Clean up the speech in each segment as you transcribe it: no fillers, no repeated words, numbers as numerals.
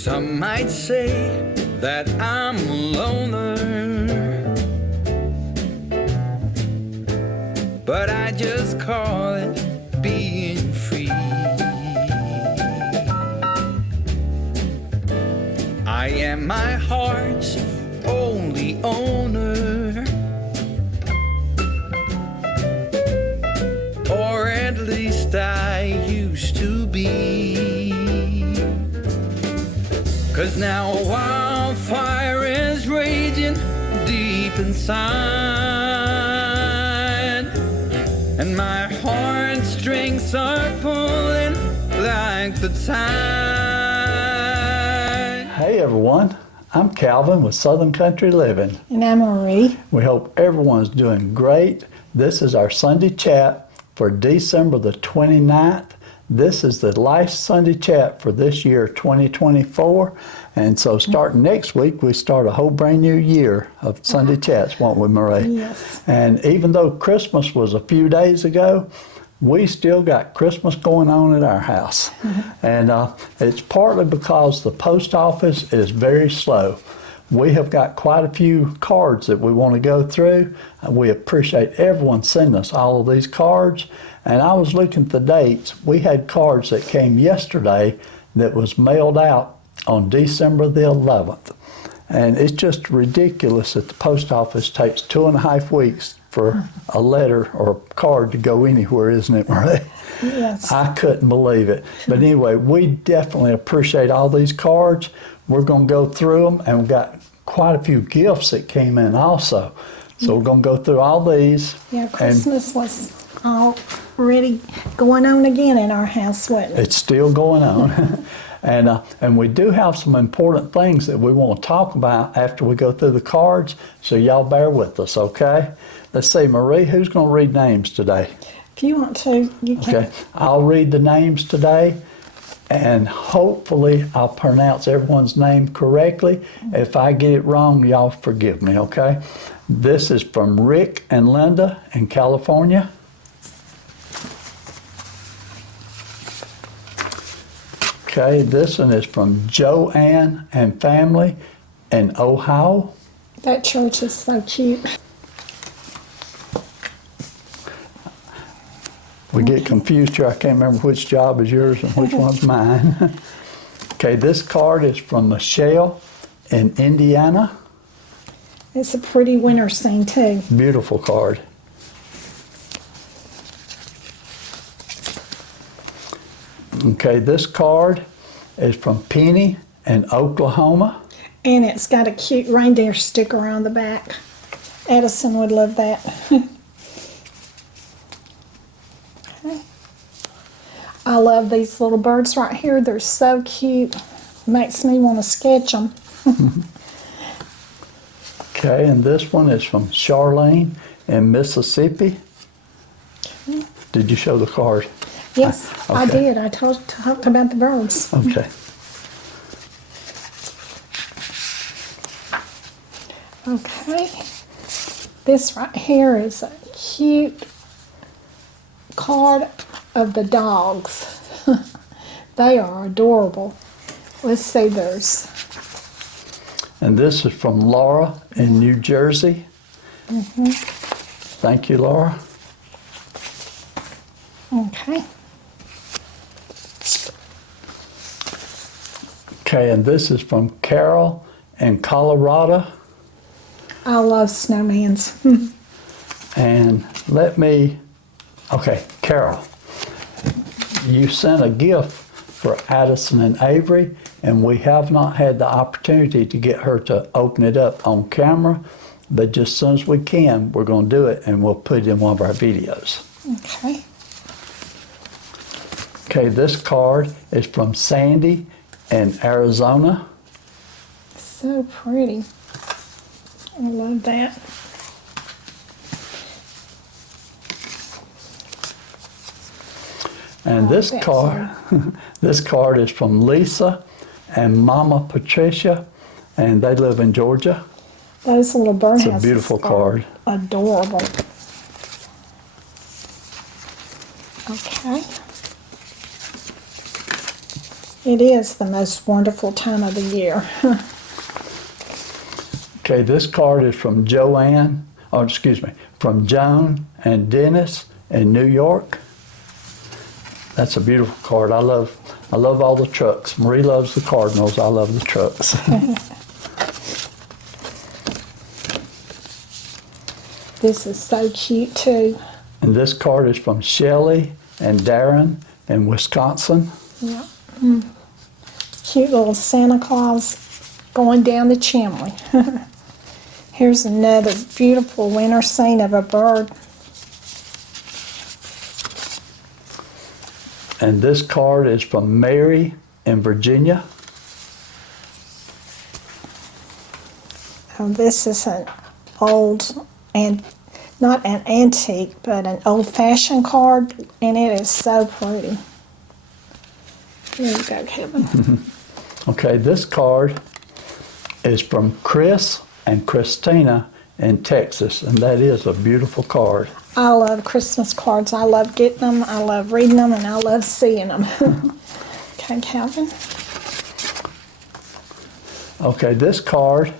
Some might say that I'm a loner, but I just call it being free. I am my heart's only owner, or at least I used to be. 'Cause now a wildfire is raging deep inside, and my heartstrings are pulling like the tide. Hey everyone, I'm Calvin with Southern Country Living. And I'm Marie. We hope everyone's doing great. This is our Sunday chat for December the 29th. This is the last Sunday chat for this year, 2024. And so starting next week, we start a whole brand new year of Sunday chats, won't we, Marie? Yes. And even though Christmas was a few days ago, we still got Christmas going on at our house. And it's partly because the post office is very slow. We have got quite a few cards that we want to go through. We appreciate everyone sending us all of these cards. And I was looking at the dates. We had cards that came yesterday that was mailed out on December the 11th. And it's just ridiculous that the post office takes 2.5 weeks for a letter or a card to go anywhere, isn't it, Marie? Yes. I couldn't believe it. But anyway, we definitely appreciate all these cards. We're going to go through them, and we've got quite a few gifts that came in also. So we're going to go through all these. Yeah, Christmas was already going on again in our house, wasn't it? It's still going on. And we do have some important things that we want to talk about after we go through the cards, so y'all bear with us, okay? Let's see, Marie, who's going to read names today? If you want to, you can. Okay, I'll read the names today, and hopefully I'll pronounce everyone's name correctly. If I get it wrong, y'all forgive me, okay? This is from Rick and Linda in California. Okay, this one is from Joanne and family in Ohio. That church is so cute. We get confused here. I can't remember which job is yours and which one's mine. Okay, this card is from Michelle in Indiana. It's a pretty winter scene too. Beautiful card. Okay, this card is from Penny in Oklahoma. And it's got a cute reindeer sticker on the back. Edison would love that. Okay. I love these little birds right here. They're so cute. Makes me want to sketch them. Okay, and this one is from Charlene in Mississippi. Okay. Did you show the card? Yes, Okay. I did. I talked about the birds. Okay. Okay. This right here is a cute card of the dogs. They are adorable. Let's see theirs. And this is from Laura in New Jersey. Thank you, Laura. Okay. Okay, and this is from Carol in Colorado. I love snowmans. And okay, Carol, you sent a gift for Addison and Avery, and we have not had the opportunity to get her to open it up on camera, but just as soon as we can, we're going to do it, and we'll put it in one of our videos. Okay. Okay, this card is from Sandy in Arizona. So pretty. I love that. And this card, this card is from Lisa and Mama Patricia, and they live in Georgia. Those little birdhouses It's a beautiful card. Adorable. Okay. It is the most wonderful time of the year. Okay, this card is from from Joan and Dennis in New York. That's a beautiful card. I love all the trucks. Marie loves the Cardinals. I love the trucks. This is so cute too. And this card is from Shelley and Darren in Wisconsin. Yeah. Cute little Santa Claus going down the chimney. Here's another beautiful winter scene of a bird. And this card is from Mary in Virginia. This is an old, and not an antique, but an old-fashioned card, and it is so pretty. There you go, Kevin. Okay, this card is from Chris and Christina in Texas, and that is a beautiful card. I love Christmas cards. I love getting them, I love reading them, and I love seeing them. Okay, Calvin. Okay, this card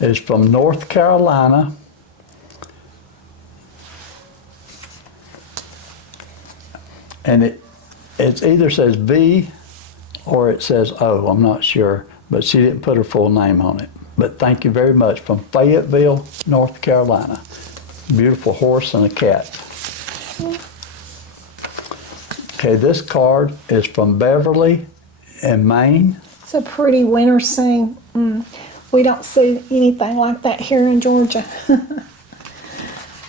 is from North Carolina. And it either says V or it says O, I'm not sure, but she didn't put her full name on it. But thank you very much, from Fayetteville, North Carolina. Beautiful horse and a cat. Okay, this card is from Beverly in Maine. It's a pretty winter scene. We don't see anything like that here in Georgia.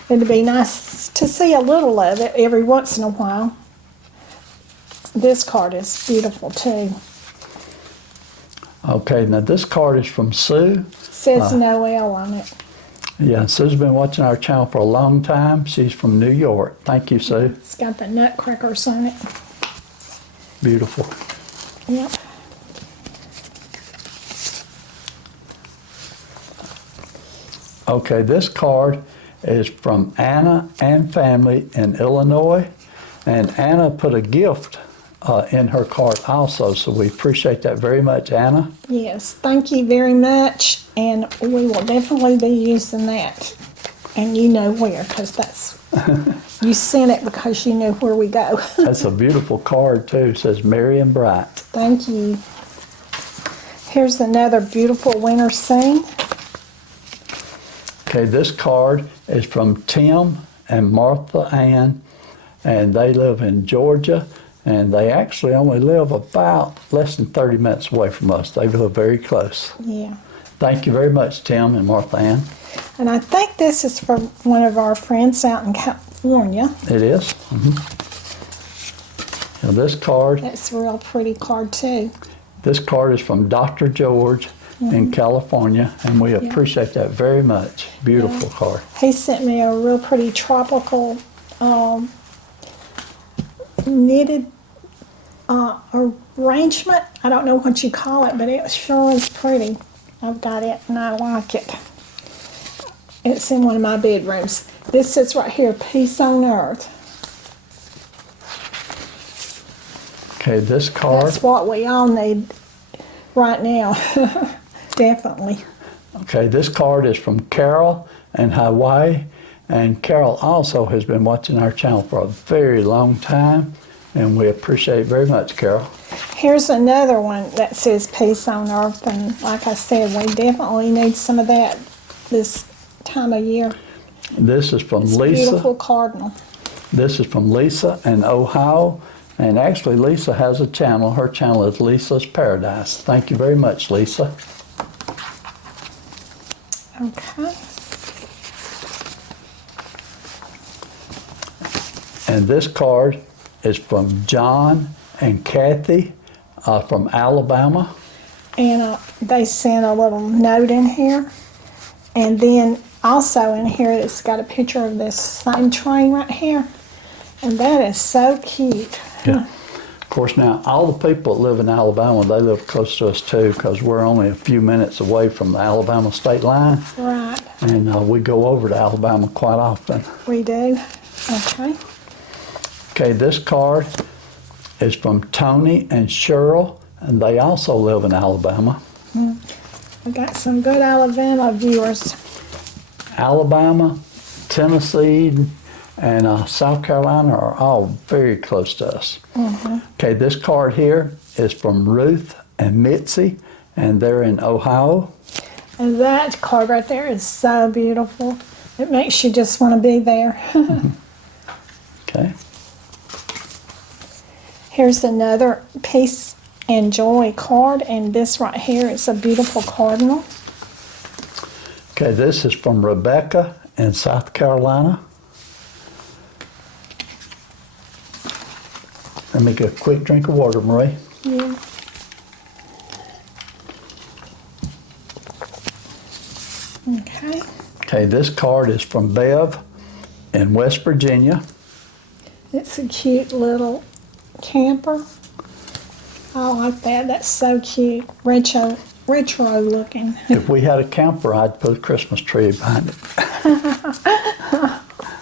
It'd be nice to see a little of it every once in a while. This card is beautiful too. Okay, now this card is from Sue. Says Noel on it. Yeah, Sue's been watching our channel for a long time. She's from New York. Thank you, Sue. It's got the nutcrackers on it. Beautiful. Yep. Okay, this card is from Anna and family in Illinois. And Anna put a gift in her card also, so we appreciate that very much, Anna. Yes, thank you very much, and we will definitely be using that. And you know where, because that's, you sent it because you know where we go. That's a beautiful card too. It says Merry and Bright. Thank you. Here's another beautiful winter scene. Okay, this card is from Tim and Martha Ann, and they live in Georgia. And they actually only live about less than 30 minutes away from us. They live very close. Yeah. Thank you very much, Tim and Martha Ann. And I think this is from one of our friends out in California. It is. Now this card. That's a real pretty card too. This card is from Dr. George in California, and we appreciate that very much. Beautiful card. He sent me a real pretty tropical knitted arrangement. I don't know what you call it, but it sure is pretty. I've got it and I like it. It's in one of my bedrooms. This sits right here, Peace on Earth. Okay, this card. That's what we all need right now. Definitely. Okay, this card is from Carol in Hawaii. And Carol also has been watching our channel for a very long time, and we appreciate it very much, Carol. Here's another one that says Peace on Earth, and like I said, we definitely need some of that this time of year. This is from It's Lisa. Beautiful cardinal. This is from Lisa in Ohio, and actually Lisa has a channel. Her channel is Lisa's Paradise. Thank you very much, Lisa. Okay. And this card is from John and Kathy from Alabama. And they sent a little note in here. And then also in here it's got a picture of this same train right here. And that is so cute. Yeah. Of course, now all the people that live in Alabama, they live close to us too, because we're only a few minutes away from the Alabama state line. Right. And we go over to Alabama quite often. We do. Okay. Okay, this card is from Tony and Cheryl and they also live in Alabama. I got some good Alabama viewers. Alabama, Tennessee, and South Carolina are all very close to us. Okay, this card here is from Ruth and Mitzi, and they're in Ohio. And that card right there is so beautiful. It makes you just want to be there. Okay. Here's another peace and joy card, and this right here is a beautiful cardinal. Okay, this is from Rebecca in South Carolina. Let me get a quick drink of water, Marie. Yeah. Okay. Okay, this card is from Bev in West Virginia. It's a cute little camper. I like that. That's so cute. Retro looking. If we had a camper, I'd put a Christmas tree behind it.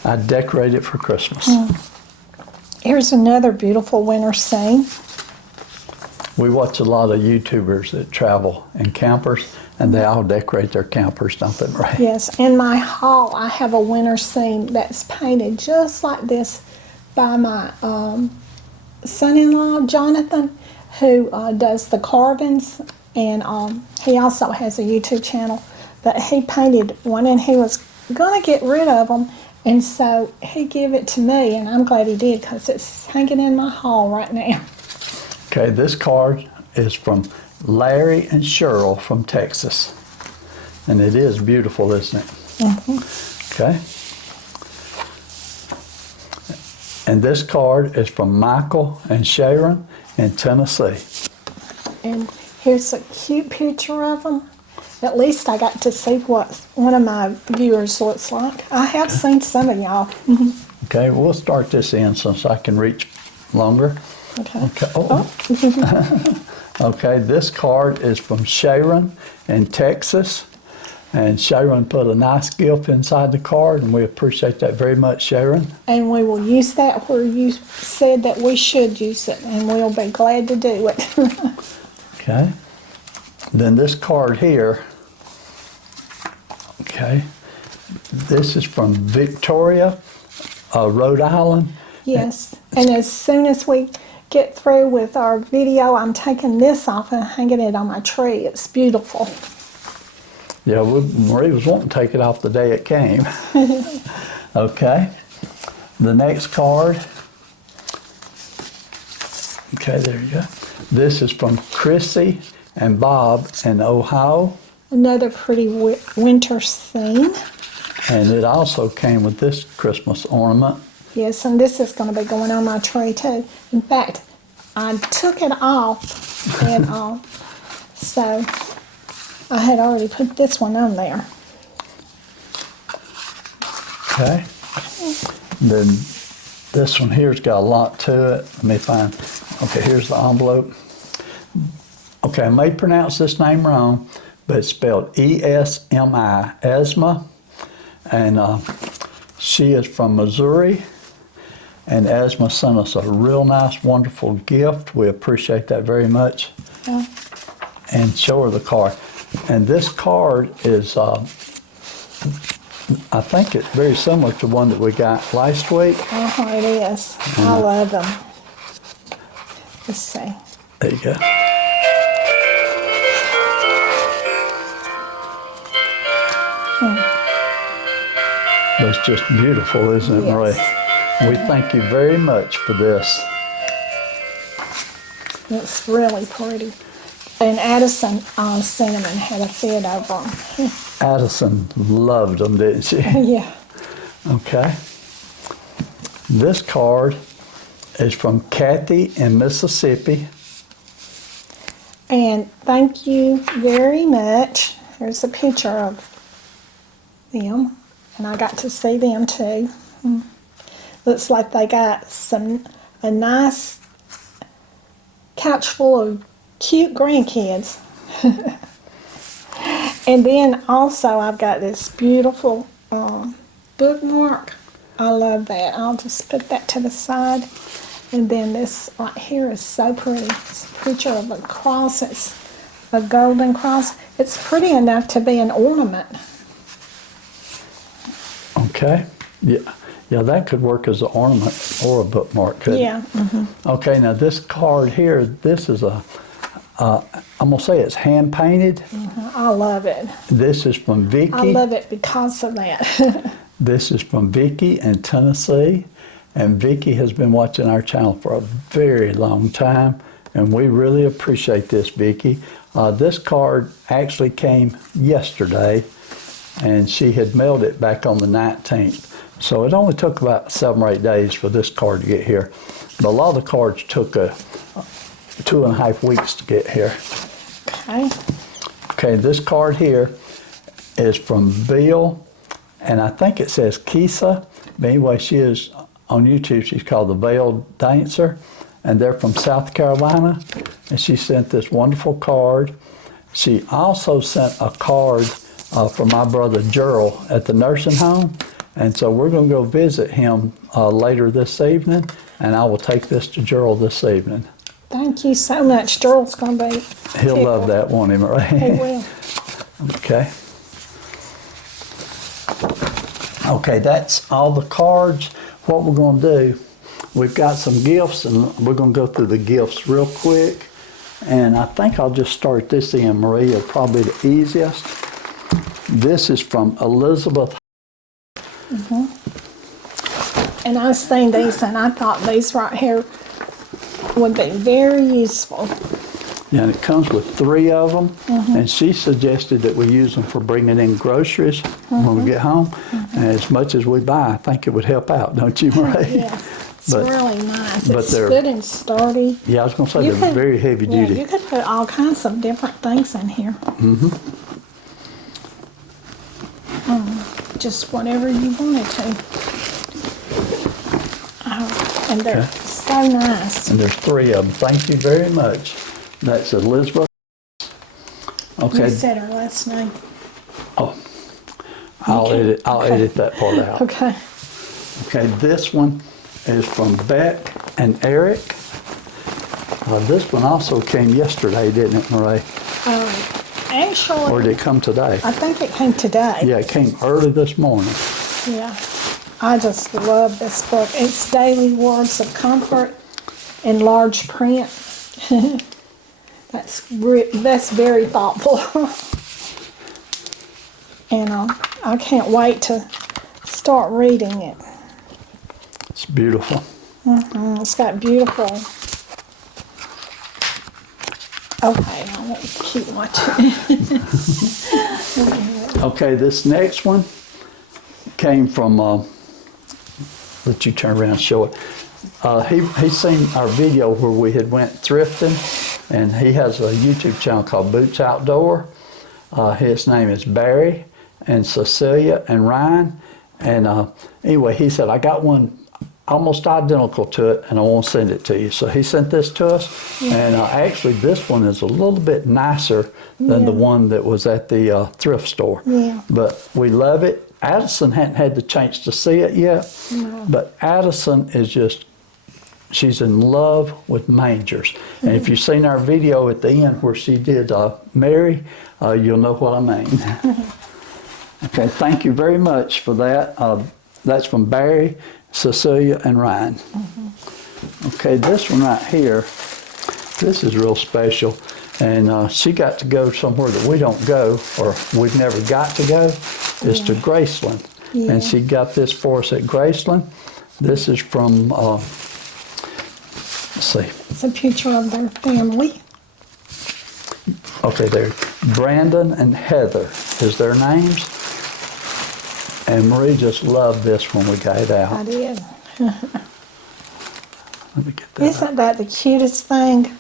I'd decorate it for Christmas. Here's another beautiful winter scene. We watch a lot of YouTubers that travel in campers, and they all decorate their campers, don't they, Marie? Yes, in my hall I have a winter scene that's painted just like this by my son-in-law, Jonathan, who does the carvings, and he also has a YouTube channel. But he painted one, and he was going to get rid of them, and so he gave it to me, and I'm glad he did because it's hanging in my hall right now. Okay, this card is from Larry and Cheryl from Texas. And it is beautiful, isn't it? Okay. And this card is from Michael and Sharon in Tennessee. And here's a cute picture of them. At least I got to see what one of my viewers looks like. I have seen some of y'all. Okay, we'll start this in since I can reach longer. Okay. Okay. Oh. Okay, this card is from Sharon in Texas. And Sharon put a nice gift inside the card, and we appreciate that very much, Sharon. And we will use that where you said that we should use it, and we'll be glad to do it. Okay. Then this card here, okay, this is from Victoria, Rhode Island. Yes, and as soon as we get through with our video, I'm taking this off and hanging it on my tree. It's beautiful. Yeah, Marie was wanting to take it off the day it came. Okay. The next card. Okay, there you go. This is from Chrissy and Bob in Ohio. Another pretty winter scene. And it also came with this Christmas ornament. Yes, and this is going to be going on my tree too. In fact, I took it off, and so I had already put this one on there. Okay. Then this one here's got a lot to it. Let me find. Okay, here's the envelope. Okay, I may pronounce this name wrong, but it's spelled E-S-M-I, Esma. And she is from Missouri. And Esma sent us a real nice, wonderful gift. We appreciate that very much. Yeah. And show her the card. And this card is, I think it's very similar to one that we got last week. It is. I love them. Let's see. There you go. That's just beautiful, isn't it, Marie? Yes. We thank you very much for this. It's really pretty. And Addison Cinnamon had a fit over them. Addison loved them, didn't she? Yeah. Okay. This card is from Kathy in Mississippi. And thank you very much. Here's a picture of them. And I got to see them too. Looks like they got a nice couch full of cute grandkids. And then also I've got this beautiful bookmark. I love that. I'll just put that to the side. And then this right here is so pretty. It's a picture of a cross. It's a golden cross. It's pretty enough to be an ornament. Okay. Yeah, that could work as an ornament or a bookmark, couldn't it? Yeah. Okay, now this card here, this is I'm going to say it's hand painted. I love it. This is from Vicky. I love it because of that. This is from Vicky in Tennessee. And Vicky has been watching our channel for a very long time. And we really appreciate this, Vicky. This card actually came yesterday. And she had mailed it back on the 19th. So it only took about 7 or 8 days for this card to get here. But a lot of the cards took 2.5 weeks to get here. Okay. Okay, this card here is from Bill, and I think it says Kisa. But anyway, she is on YouTube. She's called the Veiled Dancer, and they're from South Carolina. And she sent this wonderful card. She also sent a card for my brother Gerald at the nursing home. And so we're going to go visit him later this evening, and I will take this to Gerald this evening. Thank you so much. Gerald's going to be He'll love that, won't he, Marie? He will. Okay. Okay, that's all the cards. What we're going to do, we've got some gifts, and we're going to go through the gifts real quick. And I think I'll just start this in, Marie. It's probably the easiest. This is from Elizabeth. And I seen these, and I thought these right here would be very useful. Yeah, and it comes with 3 of them. And she suggested that we use them for bringing in groceries when we get home. And as much as we buy, I think it would help out, don't you, Marie? Yeah, it's really nice. It's they're good and sturdy. Yeah, I was going to say they're very heavy duty. Yeah, you could put all kinds of different things in here. Just whatever you wanted to. Oh, and they're so nice. And there's 3 of them. Thank you very much. That's Elizabeth. Okay. You said her last name. Oh, I'll edit that part out. Okay. Okay, this one is from Beck and Eric. This one also came yesterday, didn't it, Marie? Actually, Or did it come today? I think it came today. Yeah, it came early this morning. Yeah. I just love this book. It's Daily Words of Comfort in large print. That's very thoughtful. And I can't wait to start reading it. It's beautiful. It's got beautiful. Okay, I won't keep watching. Okay, this next one came from, let you turn around and show it. He's seen our video where we had went thrifting, and he has a YouTube channel called Boots Outdoor. His name is Barry and Cecilia and Ryan. And anyway, he said, I got one almost identical to it, and I want to send it to you. So he sent this to us, and actually this one is a little bit nicer than the one that was at the thrift store. Yeah. But we love it. Addison hadn't had the chance to see it yet, but Addison is just, she's in love with mangers. And if you've seen our video at the end where she did Mary, you'll know what I mean. Okay, thank you very much for that. That's from Barry, Cecilia, and Ryan. Okay, this one right here, this is real special. And she got to go somewhere that we don't go, or we've never got to go, is to Graceland. And she got this for us at Graceland. This is from, let's see. It's a picture of their family. Okay, there. Brandon and Heather is their names. And Marie just loved this when we got it out. I did. Let me get that. Isn't that the cutest thing?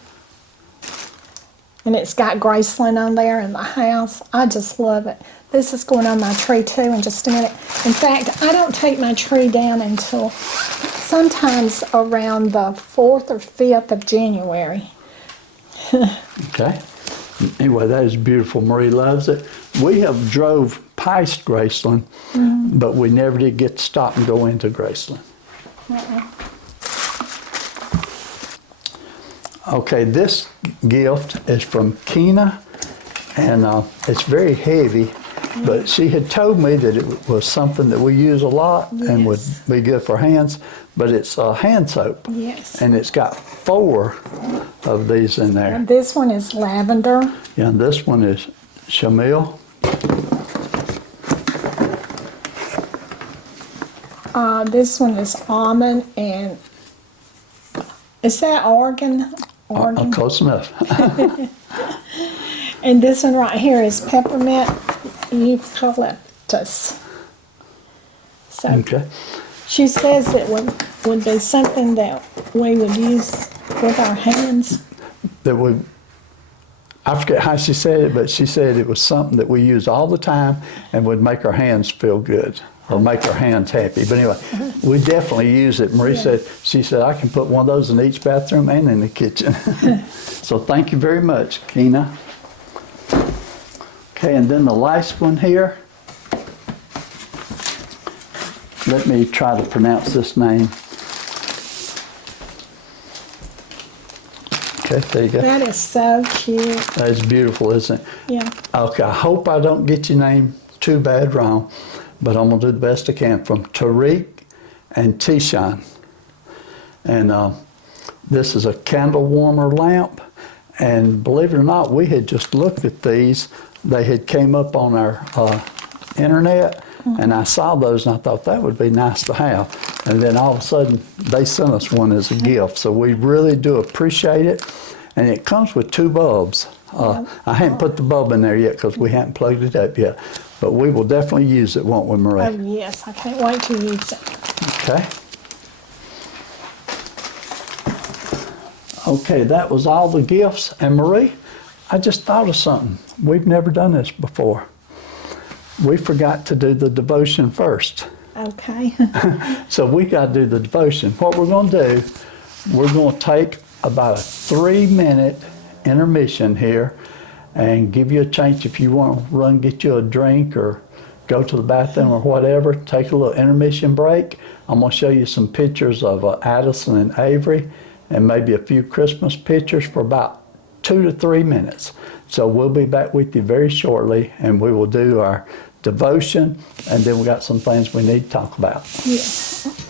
And it's got Graceland on there in the house. I just love it. This is going on my tree too in just a minute. In fact, I don't take my tree down until sometimes around the 4th or 5th of January. Okay. Anyway, that is beautiful. Marie loves it. We have drove past Graceland, but we never did get to stop and go into Graceland. Okay, this gift is from Kina, and it's very heavy, but she had told me that it was something that we use a lot and would Yes. be good for hands, but it's hand soap. Yes. And it's got 4 of these in there. And this one is lavender. Yeah, and this one is chamomile. This one is almond, and is that Oregon? Oregon. Close enough. And this one right here is peppermint eucalyptus. So Okay. she says it would be something that we would use with our hands. That would, I forget how she said it, but she said it was something that we use all the time and would make our hands feel good or make our hands happy. But anyway, we definitely use it. Marie she said, I can put one of those in each bathroom and in the kitchen. So thank you very much, Kina. Okay, and then the last one here. Let me try to pronounce this name. Okay, there you go. That is so cute. That's beautiful, isn't it? Yeah. Okay, I hope I don't get your name too bad wrong, but I'm gonna do the best I can. From Tariq and Tishan. And this is a candle warmer lamp. And believe it or not, we had just looked at these. They had came up on our internet, and I saw those and I thought that would be nice to have. And then all of a sudden, they sent us one as a gift. So we really do appreciate it. And it comes with 2 bulbs. I haven't put the bulb in there yet because we haven't plugged it up yet. But we will definitely use it, won't we, Marie? Oh yes, I can't wait to use it. Okay. Okay, that was all the gifts. And Marie, I just thought of something. We've never done this before. We forgot to do the devotion first. Okay. So we got to do the devotion. What we're going to do, we're going to take about a 3-minute intermission here and give you a chance if you want to run, get you a drink or go to the bathroom or whatever. Take a little intermission break. I'm going to show you some pictures of Addison and Avery and maybe a few Christmas pictures for about 2 to 3 minutes. So we'll be back with you very shortly and we will do our devotion, and then we got some things we need to talk about. Yes.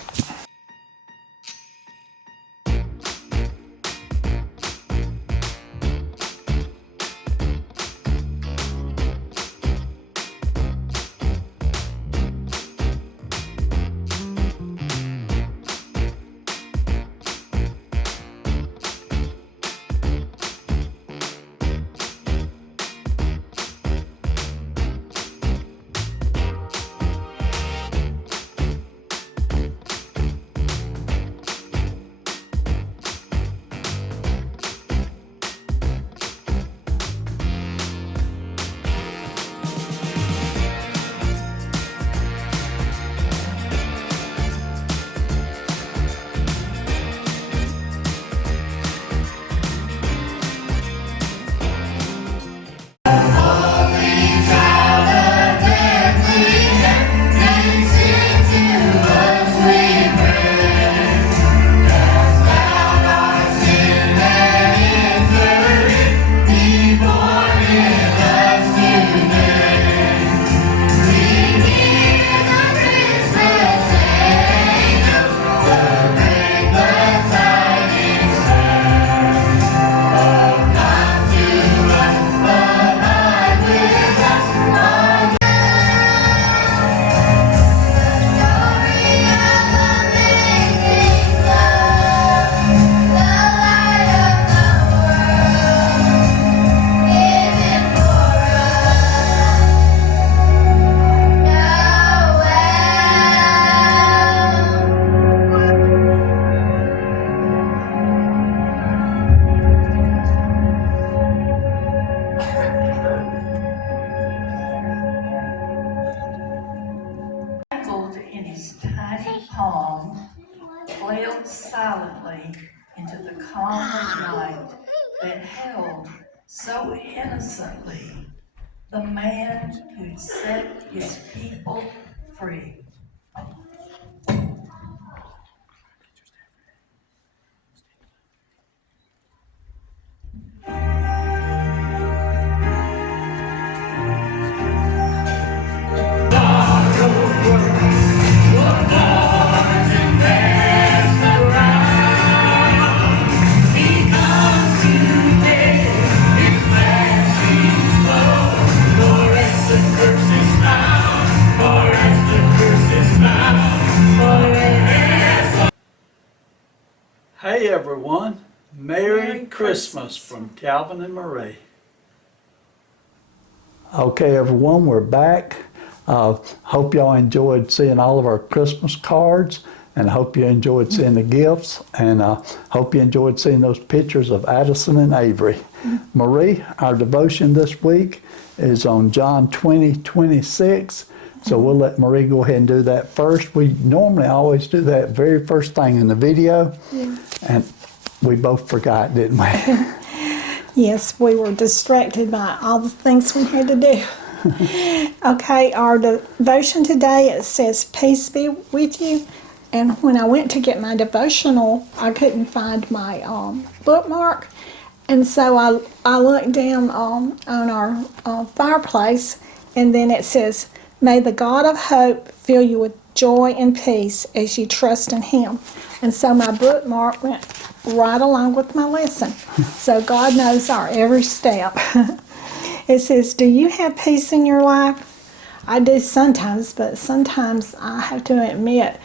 In his tiny palm, flailed silently into the calm of night that held so innocently the man who'd set his people free. Hey everyone, Merry Christmas from Calvin and Marie. Okay everyone, we're back. Hope y'all enjoyed seeing all of our Christmas cards, and hope you enjoyed seeing the gifts, and hope you enjoyed seeing those pictures of Addison and Avery. Marie, our devotion this week is on John 20:26. So we'll let Marie go ahead and do that first. We normally always do that very first thing in the video, and we both forgot, didn't we? Yes, we were distracted by all the things we had to do. Okay, our devotion today, it says, "Peace be with you." And when I went to get my devotional, I couldn't find my bookmark. And so I looked down on our fireplace, and then it says, "May the God of hope fill you with joy and peace as you trust in Him." And so my bookmark went right along with my lesson. So God knows our every step. It says, "Do you have peace in your life?" I do sometimes, but sometimes I have to admit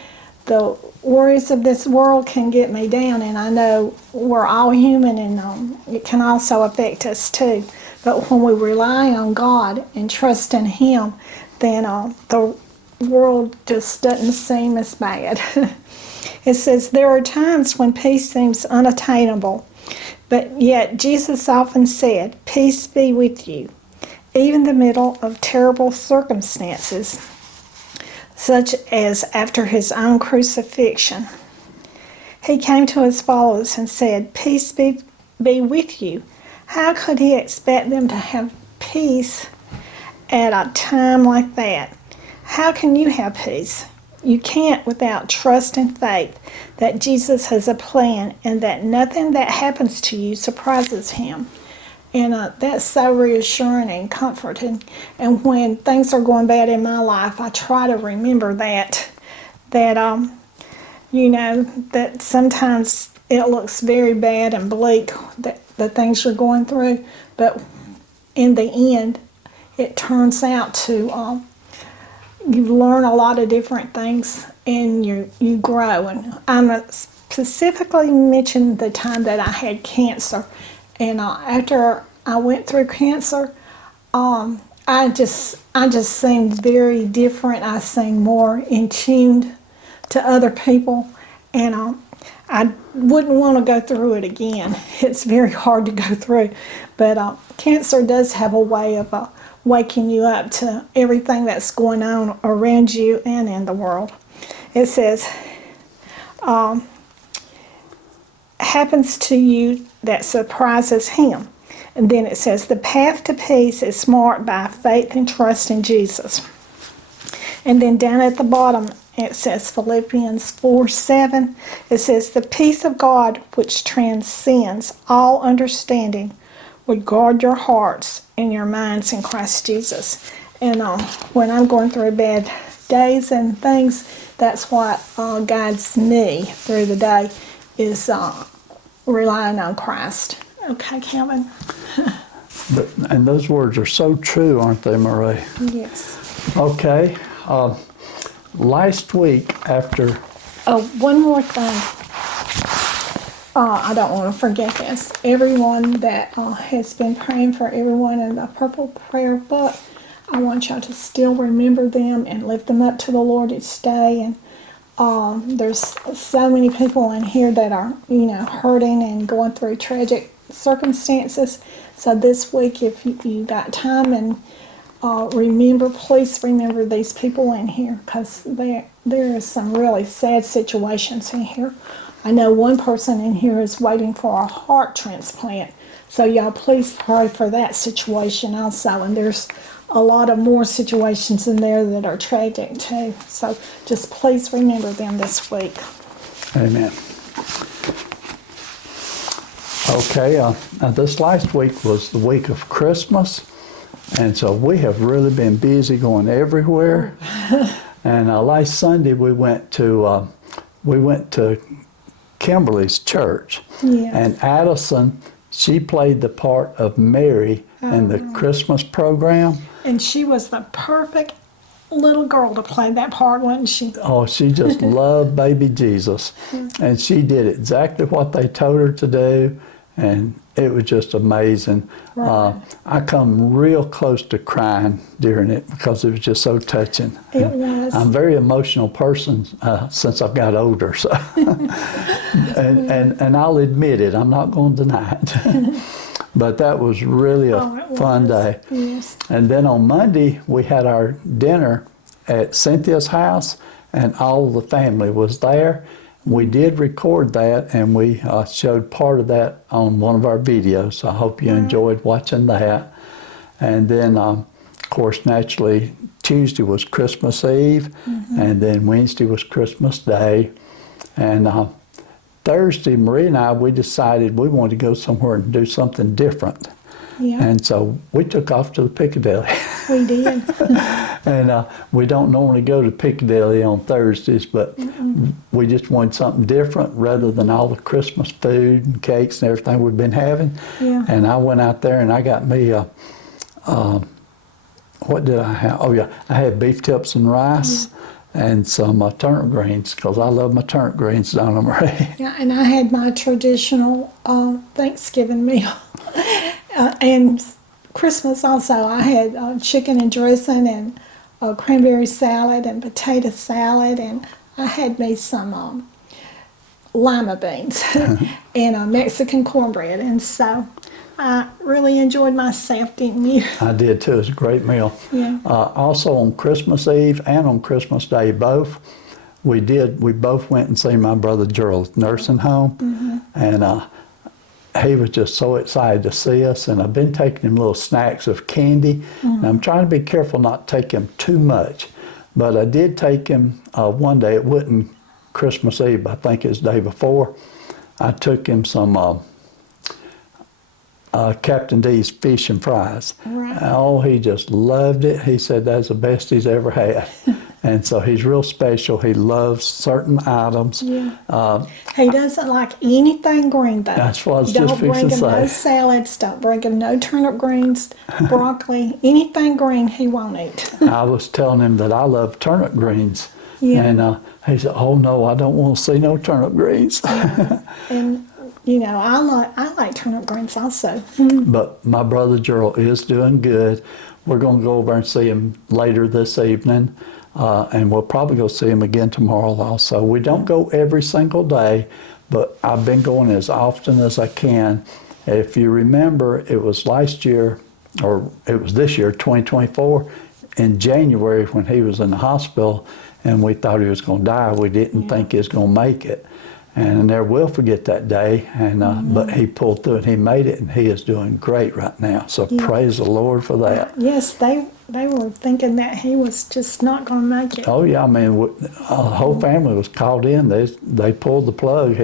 the worries of this world can get me down, and I know we're all human, and it can also affect us too. But when we rely on God and trust in Him, then the world just doesn't seem as bad. It says, "There are times when peace seems unattainable, but yet Jesus often said, 'Peace be with you,' even in the middle of terrible circumstances, such as after His own crucifixion. He came to His followers and said, 'Peace be with you.' How could He expect them to have peace at a time like that? How can you have peace? You can't without trust and faith that Jesus has a plan and that nothing that happens to you surprises Him." And that's so reassuring and comforting. And when things are going bad in my life, I try to remember that that sometimes it looks very bad and bleak, that the things you're going through, but in the end, it turns out to you learn a lot of different things, and you grow. And I'm specifically mentioned the time that I had cancer, and after I went through cancer, I just seemed very different. I seemed more in tune to other people, and I wouldn't want to go through it again. It's very hard to go through, but cancer does have a way of waking you up to everything that's going on around you and in the world. It says, "Happens to you that surprises Him." And then it says, "The path to peace is marked by faith and trust in Jesus." And then down at the bottom, it says Philippians 4:7. It says, "The peace of God, which transcends all understanding, would guard your hearts and your minds in Christ Jesus." And when I'm going through bad days and things, that's what guides me through the day, is relying on Christ. Okay, Calvin? And those words are so true, aren't they, Marie? Yes. Okay. Last week after... Oh, one more thing. I don't want to forget this. Everyone that has been praying for everyone in the Purple Prayer Book, I want y'all to still remember them and lift them up to the Lord each day. And there's so many people in here that are, hurting and going through tragic circumstances. So this week, if you got time and please remember these people in here, because there is some really sad situations in here. I know one person in here is waiting for a heart transplant. So y'all please pray for that situation also. And there's a lot of more situations in there that are tragic too. So just please remember them this week. Amen. Okay, this last week was the week of Christmas, and so we have really been busy going everywhere. And last Sunday we went to Kimberly's church, and Addison, she played the part of Mary in the Christmas program. And she was the perfect little girl to play that part, wasn't she? Oh, she just loved baby Jesus. And she did exactly what they told her to do, and it was just amazing. Right. I come real close to crying during it because it was just so touching. It was. I'm a very emotional person since I've got older, so and I'll admit it. I'm not going to deny it. But that was really a fun day. Yes. And then on Monday, we had our dinner at Cynthia's house, and all the family was there. We did record that, and we showed part of that on one of our videos. So I hope you enjoyed watching that. And then, of course, naturally, Tuesday was Christmas Eve, and then Wednesday was Christmas Day. And Thursday, Marie and I, we decided we wanted to go somewhere and do something different. Yeah. And so we took off to the Piccadilly. We did. And we don't normally go to Piccadilly on Thursdays, but we just wanted something different rather than all the Christmas food and cakes and everything we've been having. Yeah. And I went out there and I got me what did I have? Oh yeah, I had beef tips and rice and some turnip greens, because I love my turnip greens, don't I, Marie? Yeah, and I had my traditional Thanksgiving meal. And Christmas also, I had chicken and dressing and cranberry salad and potato salad, and I had me some lima beans and Mexican cornbread, and so I really enjoyed myself, didn't you? I did too. It was a great meal. Yeah. Also on Christmas Eve and on Christmas Day, both, we both went and seen my brother Gerald's nursing home, and he was just so excited to see us, and I've been taking him little snacks of candy, and I'm trying to be careful not to take him too much, but I did take him one day. It wasn't Christmas Eve, I think it was the day before. I took him some Captain D's fish and fries. Right. Oh, he just loved it. He said that's the best he's ever had. And so he's real special. He loves certain items. Yeah. He doesn't like anything green, though. That's what I was Don't just bring fixing to him no say. salads. Don't bring him no turnip greens, broccoli, anything green he won't eat. I was telling him that I love turnip greens. Yeah. And he said, oh no, I don't want to see no turnip greens. And you know, I like turnip greens also. But my brother Gerald is doing good. We're going to go over and see him later this evening. And we'll probably go see him again tomorrow also. We don't go every single day, but I've been going as often as I can. If you remember, it was last year, or it was this year, 2024, in January when he was in the hospital and we thought he was going to die. We didn't think he was going to make it. And I never will forget that day. And but he pulled through and he made it, and he is doing great right now. So praise the Lord for that. Yes, they were thinking that he was just not going to make it. Oh yeah, I mean, the whole family was called in. They pulled the plug.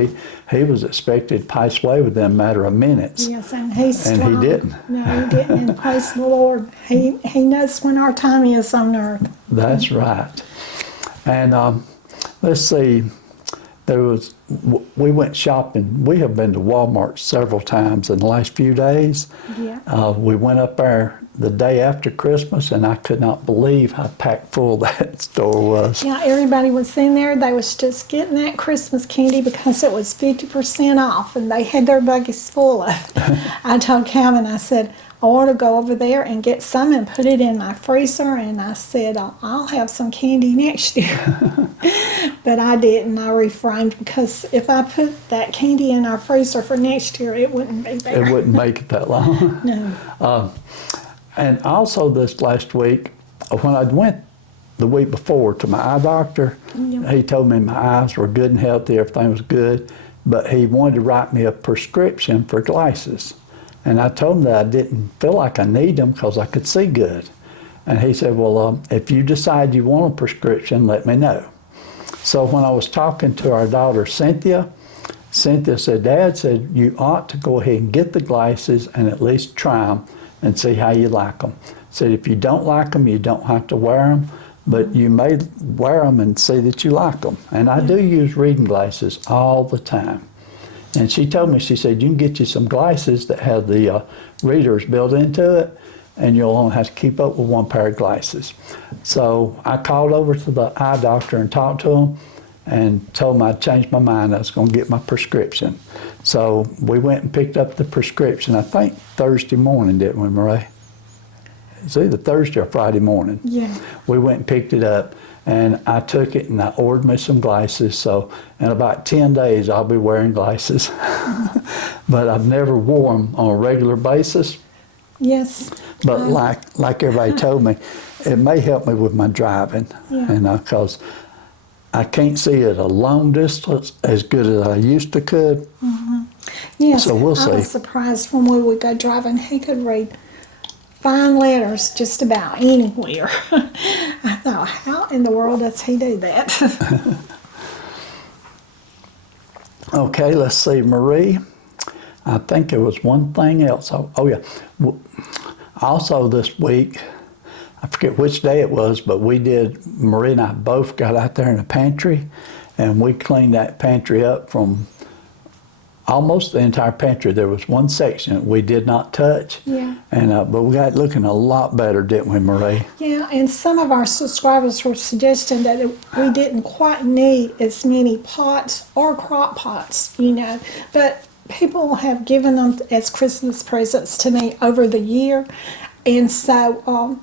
He was expected to pass away within a matter of minutes. Yes, and he's And strong. he didn't. No, he didn't. And praise the Lord. He knows when our time is on earth. That's right. And let's see. We went shopping. We have been to Walmart several times in the last few days. Yeah. We went up there the day after Christmas, and I could not believe how packed full that store was. Yeah, everybody was in there. They was just getting that Christmas candy because it was 50% off, and they had their buggies full of it. I told Calvin, I said, I ought to go over there and get some and put it in my freezer, and I said, I'll have some candy next year. But I didn't. I refrained, because if I put that candy in our freezer for next year, it wouldn't be there. It wouldn't make it that long. No. And also this last week, when I went the week before to my eye doctor, he told me my eyes were good and healthy, everything was good, but he wanted to write me a prescription for glasses. And I told him that I didn't feel like I need them because I could see good. And he said, well, if you decide you want a prescription, let me know. So when I was talking to our daughter, Cynthia said, Dad said, you ought to go ahead and get the glasses and at least try them and see how you like them. Said, if you don't like them, you don't have to wear them, but you may wear them and see that you like them. And I do use reading glasses all the time. And she told me, she said, you can get you some glasses that have the readers built into it, and you'll only have to keep up with one pair of glasses. So I called over to the eye doctor and talked to him and told him I'd changed my mind. I was going to get my prescription. So we went and picked up the prescription, I think Thursday morning, didn't we, Marie? It's either Thursday or Friday morning. Yeah. We went and picked it up, and I took it and I ordered me some glasses. So in about 10 days, I'll be wearing glasses. But I've never wore them on a regular basis. Yes. But like everybody told me, it may help me with my driving. Yeah. You know, because I can't see at a long distance as good as I used to could. Yes. So we'll see. I was surprised when we would go driving, he could read fine letters just about anywhere. I thought, how in the world does he do that? Okay, let's see, Marie. I think there was one thing else. Oh yeah. Also this week, I forget which day it was, but Marie and I both got out there in the pantry, and we cleaned that pantry up from almost the entire pantry. There was one section we did not touch. Yeah. And but we got it looking a lot better, didn't we, Marie? Yeah, and some of our subscribers were suggesting that we didn't quite need as many pots or crock pots, you know, but people have given them as Christmas presents to me over the year. And so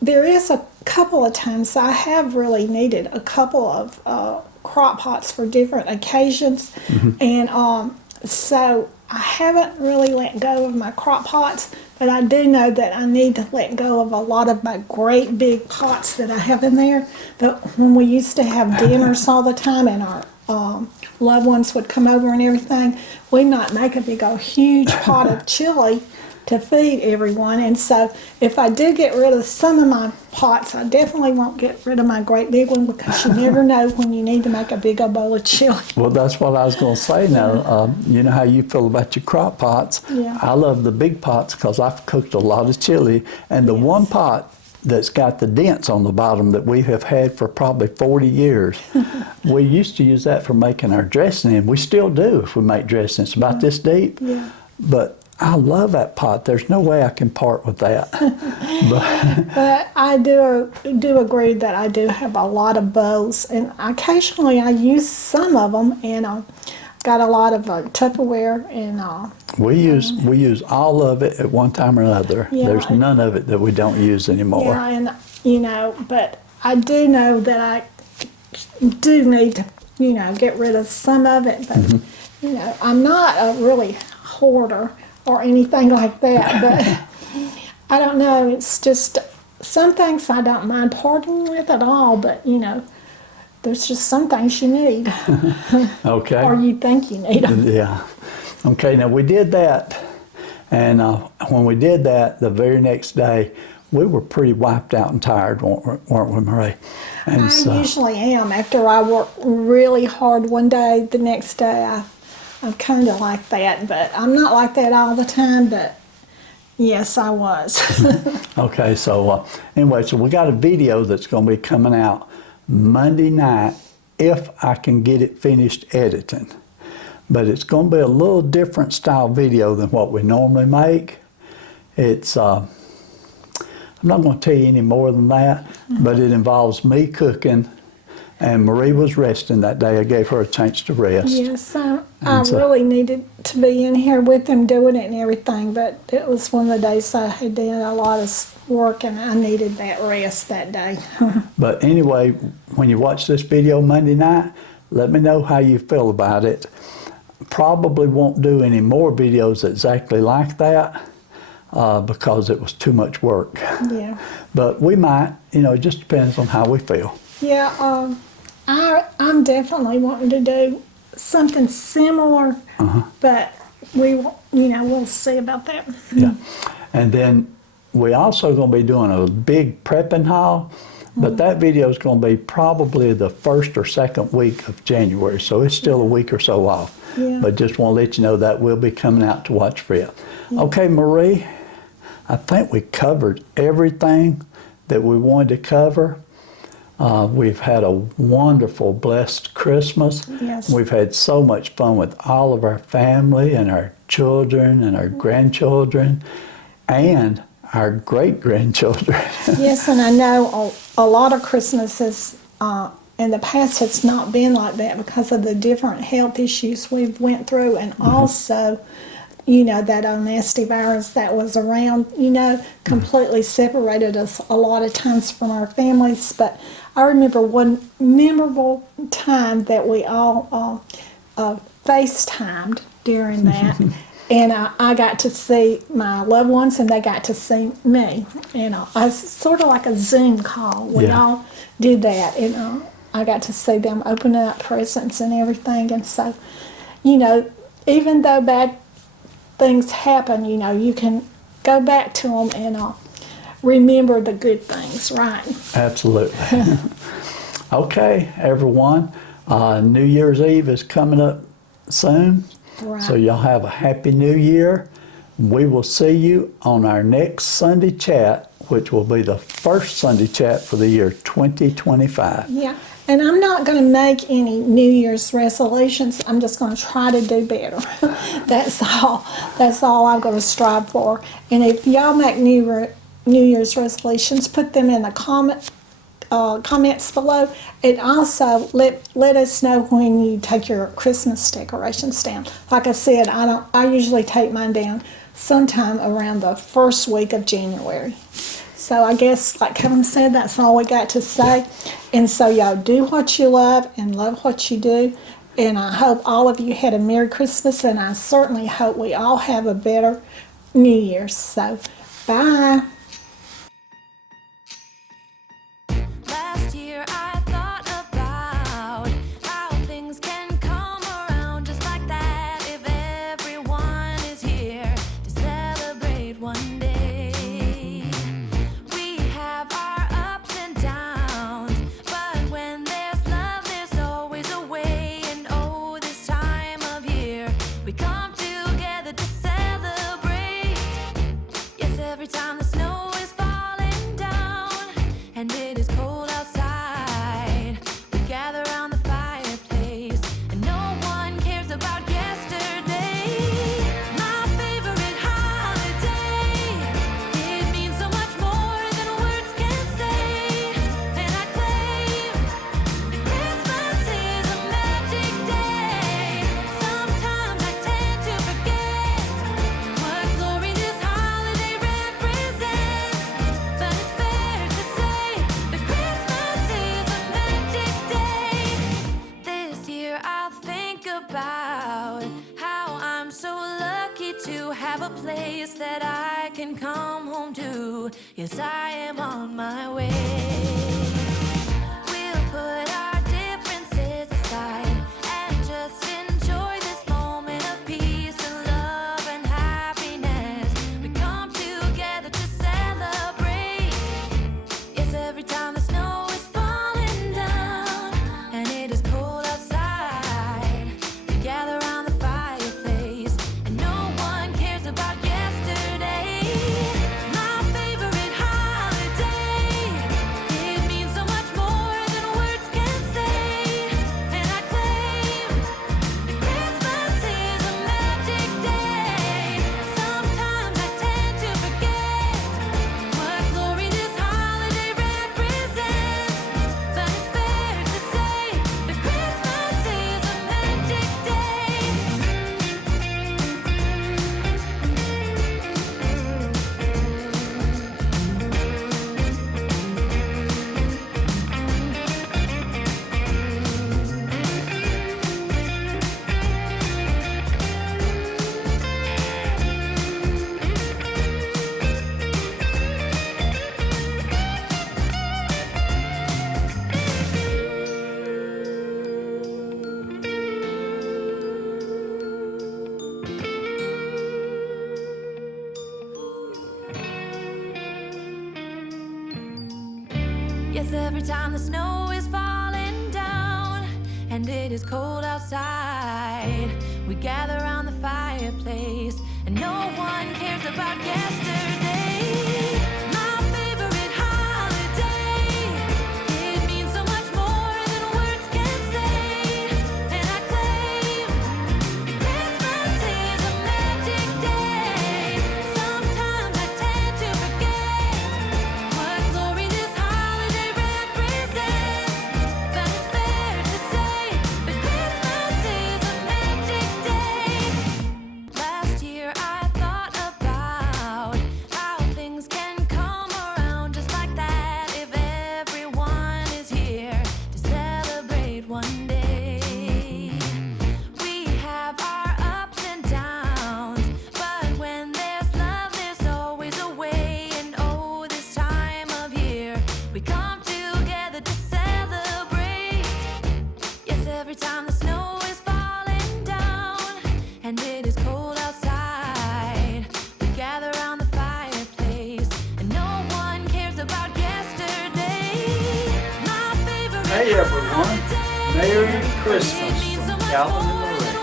there is a couple of times I have really needed a couple of crock pots for different occasions. And so I haven't really let go of my crock pots, but I do know that I need to let go of a lot of my great big pots that I have in there. But when we used to have dinners all the time and our loved ones would come over and everything, we might make a big old huge pot of chili to feed everyone. And so if I do get rid of some of my pots, I definitely won't get rid of my great big one, because you never know when you need to make a big old bowl of chili. Well, that's what I was going to say now. You know how you feel about your crock pots. Yeah. I love the big pots because I've cooked a lot of chili, and the one pot that's got the dents on the bottom that we have had for probably 40 years, we used to use that for making our dressing in. We still do if we make dressing. It's about this deep. Yeah. But I love that pot. There's no way I can part with that. But I do agree that I do have a lot of bowls, and occasionally I use some of them, and got a lot of Tupperware, and we use all of it at one time or another. Yeah. There's none of it that we don't use anymore. yeah, and you know, but I do know that I do need to, you know, get rid of some of it. But you know, I'm not a really hoarder or anything like that, but I don't know, it's just some things I don't mind parting with at all, but you know, there's just some things you need. Okay. Or you think you need them. Yeah. Okay, now we did that, and when we did that, the very next day, we were pretty wiped out and tired, weren't we, Marie? And I usually am. After I work really hard one day, the next day I'm kind of like that, but I'm not like that all the time, but yes, I was. Okay, so anyway, so we got a video that's going to be coming out Monday night if I can get it finished editing. But it's going to be a little different style video than what we normally make. It's, I'm not going to tell you any more than that, but it involves me cooking, and Marie was resting that day. I gave her a chance to rest. Yes, I really needed to be in here with them doing it and everything, but it was one of the days I had done a lot of work and I needed that rest that day. But anyway, when you watch this video Monday night, let me know how you feel about it. Probably won't do any more videos exactly like that because it was too much work. Yeah. But we might, you know, it just depends on how we feel. Yeah, I'm definitely wanting to do something similar, but we'll see about that. Yeah. And then we also going to be doing a big prepping haul, but that video is going to be probably the first or second week of January, so it's still a week or so off. Yeah. But just want to let you know that will be coming out to watch for you. Yeah. Okay, Marie, I think we covered everything that we wanted to cover. We've had a wonderful, blessed Christmas. Yes. We've had so much fun with all of our family and our children and our grandchildren. And our great-grandchildren. Yes, and I know a lot of Christmases in the past it's not been like that because of the different health issues we've went through, and also, you know, that old nasty virus that was around, you know, completely separated us a lot of times from our families. But I remember one memorable time that we all FaceTimed during that. And I got to see my loved ones, and they got to see me. And it's sort of like a Zoom call. We all did that, and I got to see them opening up presents and everything. And so, you know, even though bad things happen, you know, you can go back to them and remember the good things, right? Absolutely. Okay, everyone. New Year's Eve is coming up soon. Right. So y'all have a happy new year. We will see you on our next Sunday chat, which will be the first Sunday chat for the year 2025. Yeah, and I'm not going to make any New Year's resolutions. I'm just going to try to do better. That's all. That's all I'm going to strive for. And if y'all make New Year's resolutions, put them in the comments below, and also let us know when you take your Christmas decorations down. Like I said, I usually take mine down sometime around the first week of January. So I guess, like Kevin said, that's all we got to say. And so y'all do what you love and love what you do. And I hope all of you had a Merry Christmas, and I certainly hope we all have a better New Year's. So bye. Last year I thought about how things can come around just like that if everyone is here to celebrate one day. We have our ups and downs, but when there's love there's always a way. And oh, this time of year we come together to celebrate. Yes, every time the snow is falling down and it is cold outside, we gather around the fireplace, and no one cares about yesterday. My favorite holiday, it means so much more than words can say. And I claim Christmas is a magic day. Sometimes I tend to forget what glory this holiday represents, but it's fair to say that Christmas is a magic day. This year I'll think about how I'm so lucky to have a place that I can come home to. Yes, I am on my way. We'll put our differences aside and just enjoy this moment of peace and love and happiness. We come together to celebrate. Yes, every time the snow is falling down and it is cold outside, we gather around the fireplace, and no one cares about yesterday. My favorite holiday, it means so much more than words can say. And I claim that Christmas is a magic day. Sometimes I tend to forget what glory this holiday represents, but it's fair to say that Christmas is a magic day. Yes, every time the snow is falling down and it is cold outside, we gather around the fireplace, and no one cares about yesterday. My favorite holiday, it means so much more than words can say. And I claim Christmas is a magic day. Sometimes I tend to forget Hey everyone, Merry Christmas from Calvin and Marie.